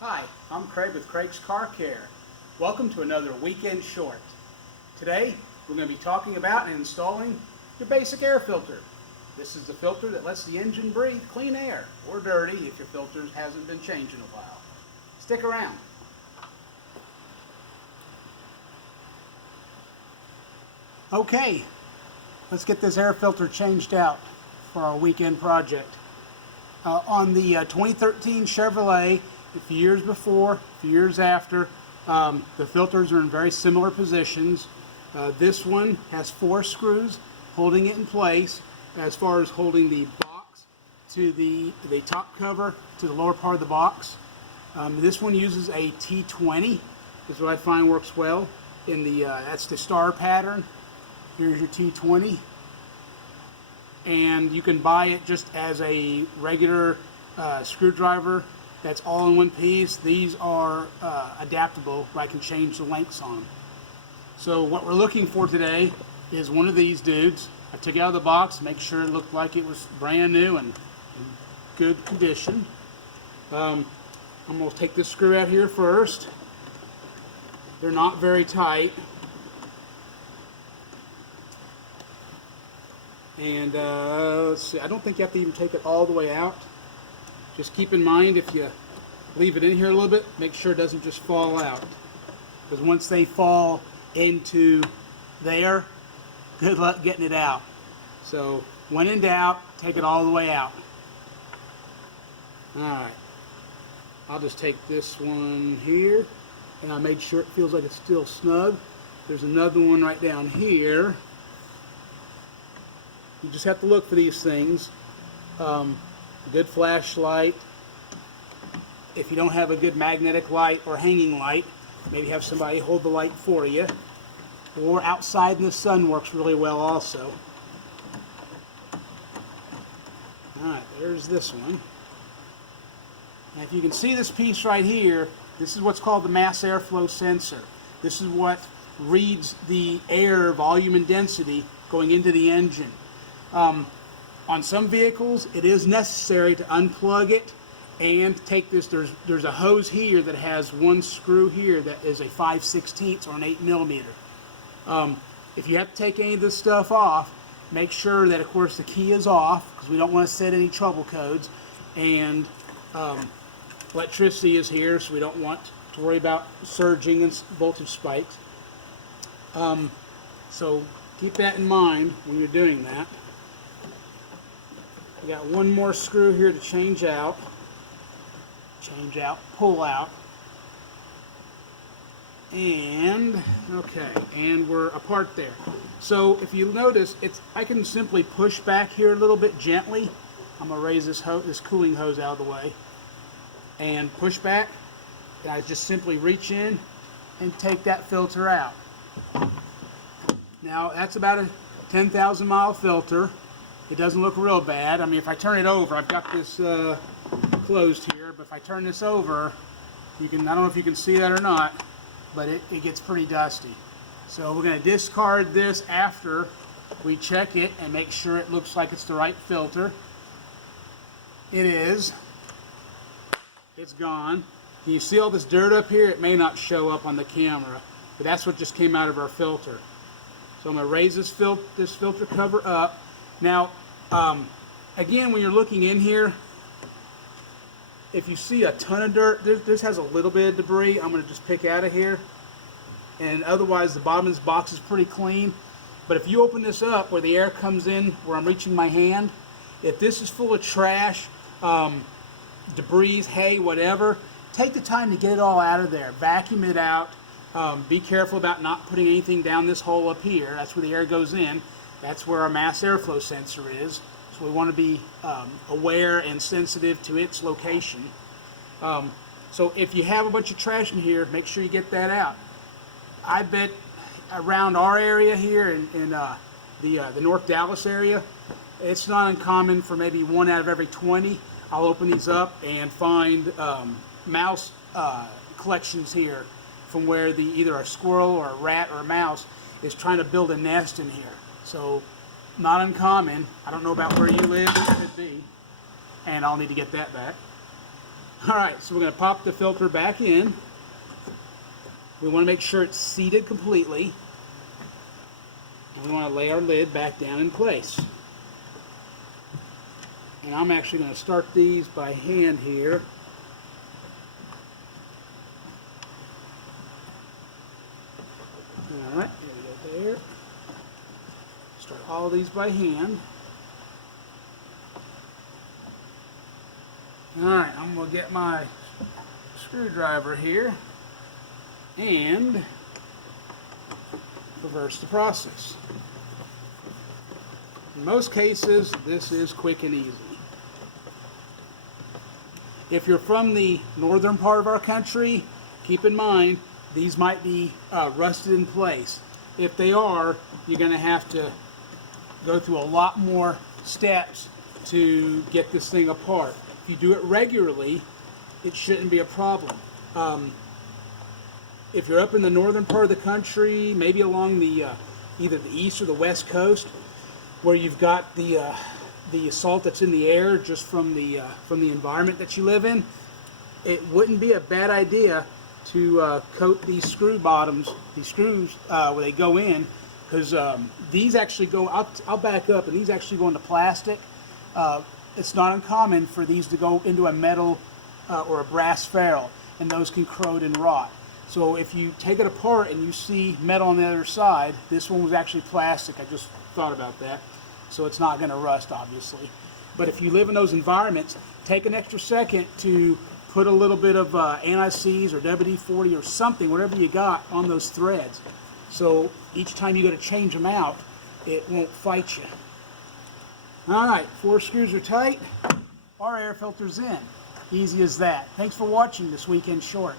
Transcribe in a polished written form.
Hi, I'm Craig with Craig's Car Care. Welcome to another Weekend Short. Today, we're going to be talking about and installing your basic air filter. This is the filter that lets the engine breathe clean air, or dirty if your filter hasn't been changed in a while. Stick around. Okay, let's get this air filter changed out for our weekend project. On the 2013 Chevrolet, a few years before, a few years after, the filters are in very similar positions. This one has 4 screws holding it in place as far as holding the box to the top cover to the lower part of the box. This one uses a T20, is what I find works well. In the that's the star pattern. Here's your T20. And you can buy it just as a regular screwdriver that's all in one piece. These are adaptable, where I can change the lengths on them. So what we're looking for today is one of these dudes. I took it out of the box, make sure it looked like it was brand new and in good condition. I'm going to take this screw out here first. They're not very tight. And let's see, I don't think you have to even take it all the way out. Just keep in mind, if you leave it in here a little bit, make sure it doesn't just fall out. Because once they fall into there, good luck getting it out. So when in doubt, take it all the way out. Alright, I'll just take this one here, and I made sure it feels like it's still snug. There's another one right down here. You just have to look for these things. Good flashlight. If you don't have a good magnetic light or hanging light, maybe have somebody hold the light for you. Or outside in the sun works really well also. Alright, there's this one. And if you can see this piece right here, this is what's called the mass airflow sensor. This is what reads the air volume and density going into the engine. On some vehicles, it is necessary to unplug it and take this. There's a hose here that has one screw here that is a 5/16 or an 8mm. If you have to take any of this stuff off, make sure that, of course, the key is off, because we don't want to set any trouble codes. And electricity is here, so we don't want to worry about surging and voltage spikes. So keep that in mind when you're doing that. We got one more screw here to change out, pull out, and okay, and we're apart there. So if you notice, I can simply push back here a little bit gently. I'm gonna raise this cooling hose out of the way and push back. And I just simply reach in and take that filter out. Now that's about a 10,000 mile filter. It doesn't look real bad. I mean, if I turn it over, I've got this closed here, but if I turn this over, I don't know if you can see that or not, but it gets pretty dusty. So we're going to discard this after we check it and make sure it looks like it's the right filter. It is. It's gone. Can you see all this dirt up here? It may not show up on the camera, but that's what just came out of our filter. So I'm going to raise this filter cover up. Now, again, when you're looking in here, if you see a ton of dirt, this has a little bit of debris I'm going to just pick out of here. And otherwise, the bottom of this box is pretty clean. But if you open this up where the air comes in, where I'm reaching my hand, if this is full of trash, debris, hay, whatever, take the time to get it all out of there. Vacuum it out. Be careful about not putting anything down this hole up here. That's where the air goes in. That's where our mass airflow sensor is. So we want to be aware and sensitive to its location. So if you have a bunch of trash in here, make sure you get that out. I bet around our area here in the North Dallas area, it's not uncommon for maybe 1 out of every 20. I'll open these up and find mouse collections here from where either a squirrel or a rat or a mouse is trying to build a nest in here. So not uncommon. I don't know about where you live, it could be, and I'll need to get that back. Alright, so we're going to pop the filter back in. We want to make sure it's seated completely. And we want to lay our lid back down in place. And I'm actually going to start these by hand here. Alright, here we go there. Start all these by hand. Alright, I'm going to get my screwdriver here and reverse the process. In most cases, this is quick and easy. If you're from the northern part of our country, keep in mind these might be rusted in place. If they are, you're going to have to go through a lot more steps to get this thing apart. If you do it regularly, it shouldn't be a problem. If you're up in the northern part of the country, maybe along the either the east or the west coast, where you've got the salt that's in the air just from the environment that you live in, it wouldn't be a bad idea to coat these screw bottoms, these screws where they go in, because these actually go. I'll back up, and these actually go into plastic. It's not uncommon for these to go into a metal or a brass ferrule, and those can corrode and rot. So if you take it apart and you see metal on the other side, this one was actually plastic. I just thought about that. So it's not going to rust, obviously. But if you live in those environments, take an extra second to put a little bit of anti-seize or WD-40 or something, whatever you got, on those threads. So each time you go to change them out, it won't fight you. Alright, 4 screws are tight. Our air filter's in. Easy as that. Thanks for watching this Weekend Short.